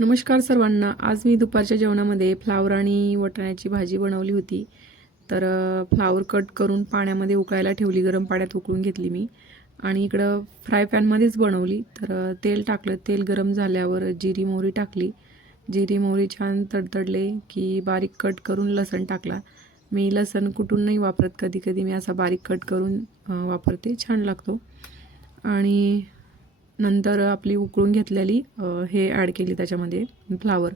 नमस्कार सर्वांना. आज मी दुपारच्या जेवणामध्ये फ्लावर आणि वाटाण्याची भाजी बनवली होती. तर फ्लावर कट करून पाण्यामध्ये उकळायला ठेवली, गरम पाण्यात उकळून घेतली मी. आणि इकडं फ्राय पॅनमध्येच बनवली. तर तेल टाकलं, तेल गरम झाल्यावर जिरी मोहरी टाकली. जिरी मोहरी छान तडतडले की बारीक कट करून लसण टाकला. मी लसण कुटून नाही वापरत, कधी कधी मी असा बारीक कट करून वापरते, छान लागतो. आणि नंतर आपली उकळून घेतलेली हे ॲड केली त्याच्यामध्ये फ्लावर.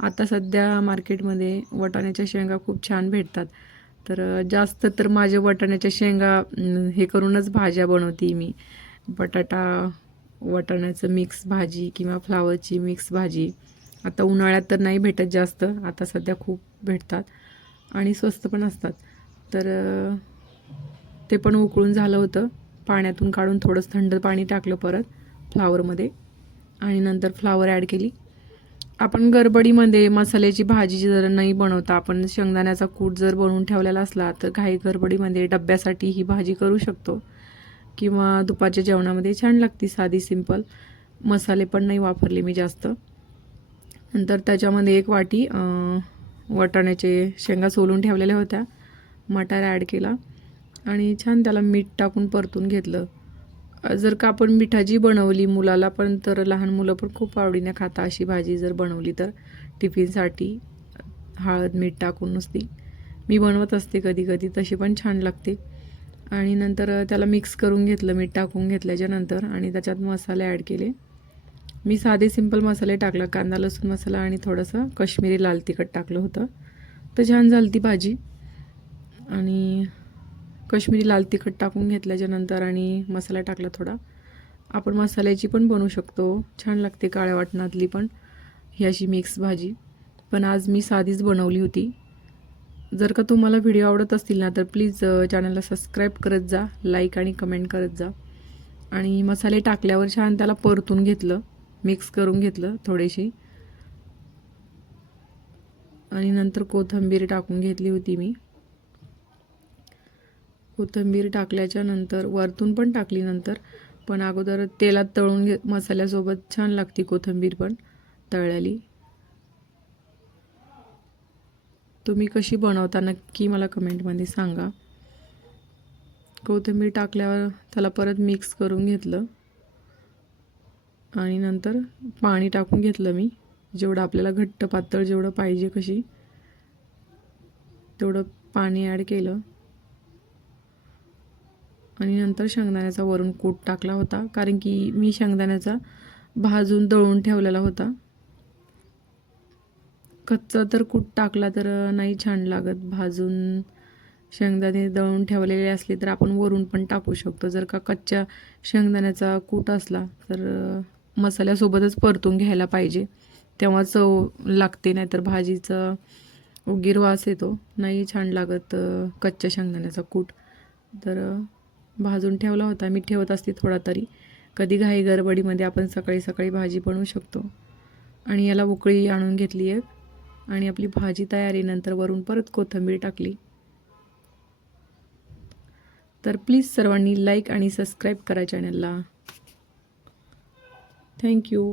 आता सध्या मार्केटमध्ये वाटाण्याच्या शेंगा खूप छान भेटतात. तर जास्त तर माझ्या वाटाण्याच्या शेंगा हे करूनच भाज्या बनवते मी. बटाटा वाटाण्याचं मिक्स भाजी किंवा फ्लावरची मिक्स भाजी. आता उन्हाळ्यात तर नाही भेटत जास्त, आता सध्या खूप भेटतात आणि स्वस्त पण असतात. तर ते पण उकळून झालं होतं. पाण्यातून काढून थोडंसं थंड पाणी टाकलं परत फ्लावरमध्ये आणि नंतर फ्लावर ॲड केली. आपण गडबडीमध्ये मसाल्याची भाजी जर नाही बनवता, आपण शेंगदाण्याचा कूट जर बनवून ठेवलेला असला तर घाई गडबडीमध्ये डब्यासाठी ही भाजी करू शकतो किंवा दुपारच्या जेवणामध्ये छान लागते, साधी सिंपल. मसाले पण नाही वापरले मी जास्त. नंतर त्याच्यामध्ये 1 वाटी वाटाण्याचे शेंगा सोलून ठेवलेल्या होत्या, मटार ॲड केला आणि छान त्याला मीठ टाकून परतून घेतलं. जर का आपण मिठाची बनवली मुलाला पण, तर लहान मुलं पण खूप आवडीने खाता अशी भाजी जर बनवली तर टिफिनसाठी. हळद मीठ टाकून नुसती मी बनवत असते कधी कधी, तशी पण छान लागते. आणि नंतर त्याला मिक्स करून घेतलं मीठ टाकून घेतल्याच्यानंतर आणि त्याच्यात मसाले ॲड केले. मी साधे सिंपल मसाले टाकला, कांदा लसूण मसाला आणि थोडंसं काश्मीरी लाल तिखट टाकलं होतं. तर छान झाली ती भाजी. आणि काश्मीरी लाल तिखट टाकून घेतल्याच्यानंतर आणि मसाला टाकला थोडा. आपण मसाल्याची पण बनवू शकतो, छान लागते काळ्या वाटणातली पण ही अशी मिक्स भाजी. पण आज मी साधीच बनवली होती. जर का तुम्हाला व्हिडिओ आवडत असतील ना, तर प्लीज चॅनलला सबस्क्राईब करत जा, लाईक आणि कमेंट करत जा. आणि मसाले टाकल्यावर छान त्याला परतून घेतलं, मिक्स करून घेतलं थोडीशी. आणि नंतर कोथिंबीर टाकून घेतली होती मी. कोथिंबीर टाकल्याच्या नंतर वरतून पण टाकली नंतर, पण अगोदर तेलात तळून मसाल्यासोबत छान लागते कोथिंबीर पण तळलेली. तुम्ही कशी बनवता नक्की मला कमेंटमध्ये सांगा. कोथिंबीर टाकल्यावर त्याला परत मिक्स करून घेतलं आणि नंतर पाणी टाकून घेतलं मी, जेवढं आपल्याला घट्ट पातळ जेवढं पाहिजे कशी तेवढं पाणी ॲड केलं. आणि नंतर शेंगदाण्याचा वरून कूट टाकला होता, कारण की मी शेंगदाण्याचा भाजून दळून ठेवलेला होता. कच्चा तर कूट टाकला तर नाही छान लागत. भाजून शेंगदाणे दळून ठेवलेले असले तर आपण वरून पण टाकू शकतो. जर का कच्च्या शेंगदाण्याचा कूट असला तर मसाल्यासोबतच परतून घ्यायला पाहिजे, तेव्हा चव लागते. नाहीतर भाजीचा उग्गीर वास येतो, नाही छान लागत कच्च्या शेंगदाण्याचा कूट. तर भाजून ठेवला होता मी, ठेवत असते थोडा तरी, कधी घाई गडबडीमध्ये आपण सकाळी सकाळी भाजी बनवू शकतो. आणि याला उकळी आणून घेतली एक आणि आपली भाजी तयारी. नंतर वरून परत कोथिंबीर टाकली. तर प्लीज सर्वांनी लाईक आणि सबस्क्राईब करा चॅनलला. थँक्यू.